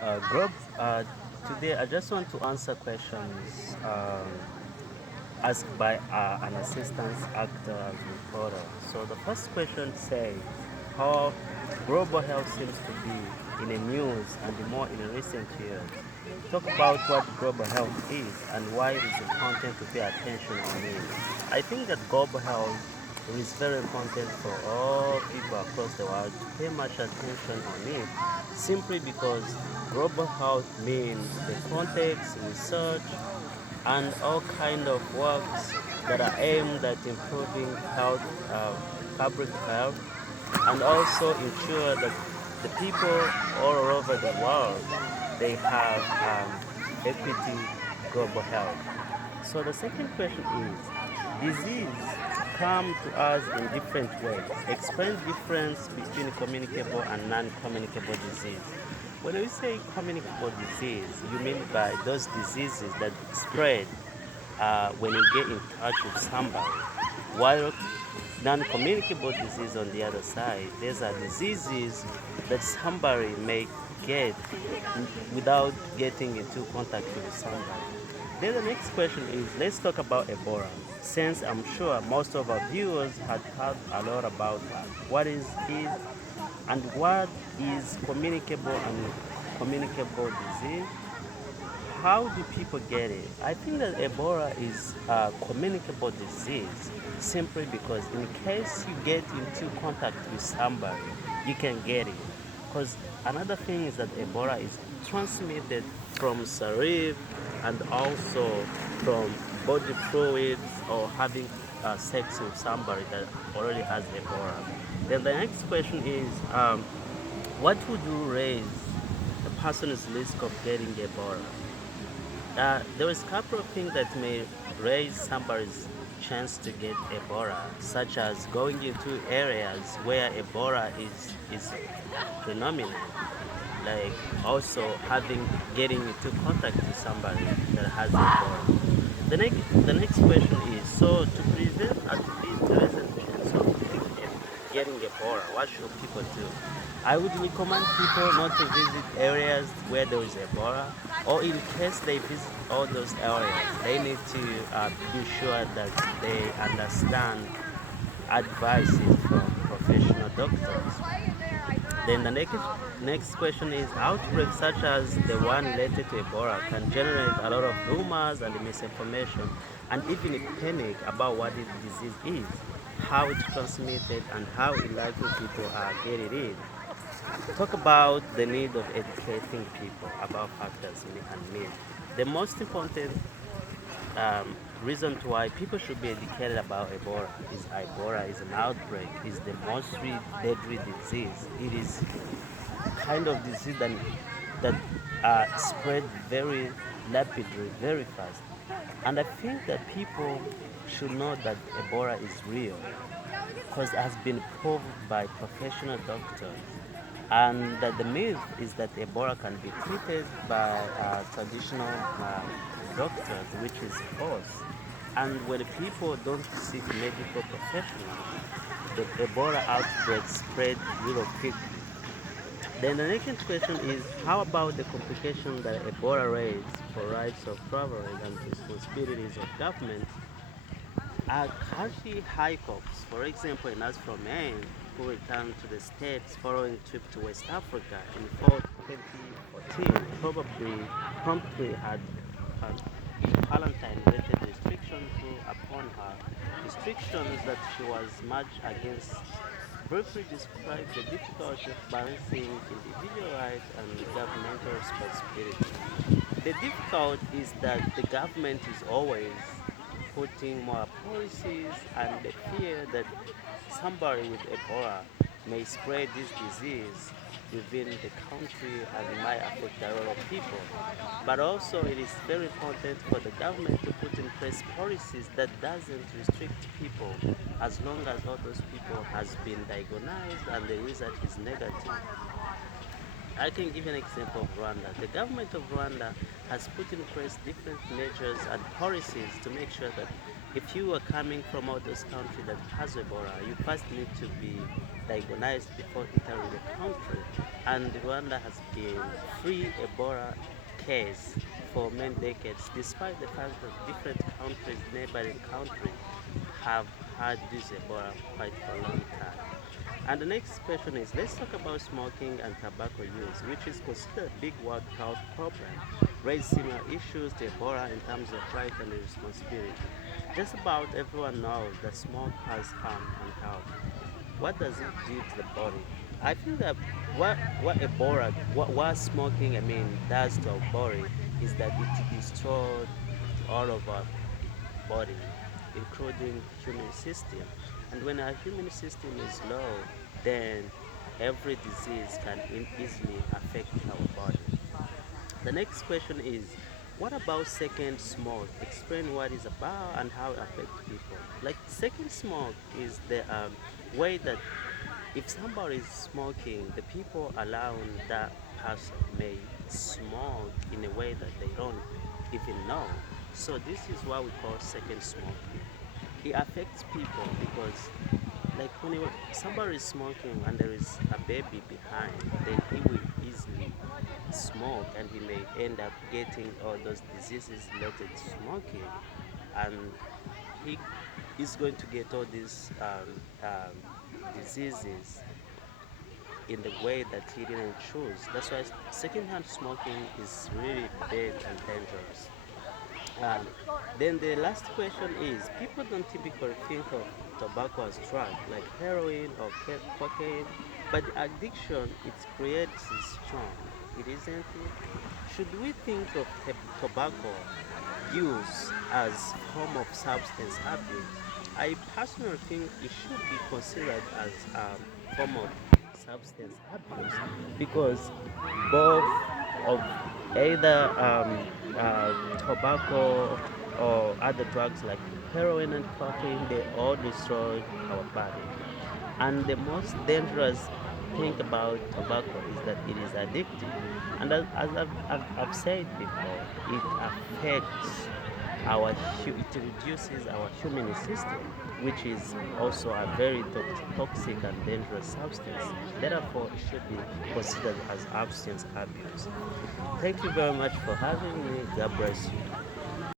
Grob, today I just want to answer questions asked by an assistant actor and reporter. So the first question says how global health seems to be in the news and more in recent years. Talk about what global health is and why it is important to pay attention on it. I think that global health is very important for all people across the world to pay much attention on it simply because global health means the context, research, and all kind of works that are aimed at improving health, public health, and also ensure that the people all over the world they have equity global health. So the second question is, disease come to us in different ways. Explain difference between communicable and non-communicable disease. When we say communicable disease, you mean by those diseases that spread when you get in touch with somebody. While non-communicable disease on the other side, these are diseases that somebody may get without getting into contact with somebody. Then the next question is, let's talk about Ebola. Since I'm sure most of our viewers had heard a lot about what is it and what is communicable and communicable disease, how do people get it? I think that Ebola is a communicable disease simply because in case you get into contact with somebody, you can get it. Because another thing is that Ebola is transmitted from saliva and also from body fluids or having sex with somebody that already has Ebola. Then the next question is, what would you raise a person's risk of getting Ebola? There is a couple of things that may raise somebody's chance to get Ebola, such as going into areas where Ebola is predominant, like also having getting into contact with somebody that has Ebola. The next question is, so to prevent at least the recent chance of getting Ebola, what should people do? I would recommend people not to visit areas where there is Ebola, or in case they visit all those areas, they need to be sure that they understand advices from professional doctors. Then the next question is, outbreaks such as the one related to Ebola can generate a lot of rumors and misinformation and even a panic about what this disease is, how it's transmitted, and how likely people are getting it. Talk about the need of educating people about factors and myths. The most important reason why people should be educated about Ebola is an outbreak, is the most deadly disease. It is kind of disease that spread very rapidly, very fast. And I think that people should know that Ebola is real because it has been proved by professional doctors. And that the myth is that Ebola can be treated by traditional doctors, which is false. And when people don't seek medical professionals, the Ebola outbreak spread real quick. Then the next question is, how about the complication that Ebola raises for rights of travelers and responsibilities of government? Country high cops, for example, in us from Maine, who returned to the States following a trip to West Africa in fall 2014, probably promptly had quarantine-related restrictions through upon her, restrictions that she was much against. Briefly described the difficulty of balancing individual rights and governmental responsibility. The difficult is that the government is always putting more policies and the fear that somebody with Ebola may spread this disease within the country and might affect a lot of people. But also it is very important for the government to put in place policies that doesn't restrict people as long as all those people has been diagnosed and the result is negative. I can give an example of Rwanda. The government of Rwanda has put in place different measures and policies to make sure that if you are coming from all those countries that has Ebola, you first need to be diagnosed before entering the country. and Rwanda has been free Ebola case for many decades, despite the fact that different countries, neighboring countries, have had this Ebola quite for a long time. And the next question is, let's talk about smoking and tobacco use, which is considered a big world health problem, raise similar issues to Ebola in terms of right and responsibility. Just about everyone knows that smoke has harm and health. What does it do to the body? I feel that what Ebola, what smoking, does to our body is that it destroys all of our body, including human system. And when our human system is low, then every disease can easily affect our body. The next question is, what about second smoke? Explain what it's about and how it affects people. Like second smoke is the way that if somebody is smoking, the people around that person may smoke in a way that they don't even know. So this is what we call second smoking. It affects people because like when somebody is smoking and there is a baby behind, then he will easily smoke and he may end up getting all those diseases related to smoking, and he is going to get all these diseases in the way that he didn't choose. That's why secondhand smoking is really bad and dangerous. Um, then the last question is, people don't typically think of tobacco as drug like heroin or cocaine, but the addiction it creates is strong. It isn't it? Should we think of tobacco use as form of substance abuse? I personally think it should be considered as a form of substance abuse because both of either tobacco or other drugs like heroin and cocaine, they all destroy our body. And the most dangerous thing about tobacco is that it is addictive. And as I've said before, it affects it reduces our human system, which is also a very toxic and dangerous substance. Therefore, it should be considered as substance abuse. Thank you very much for having me. God bless you.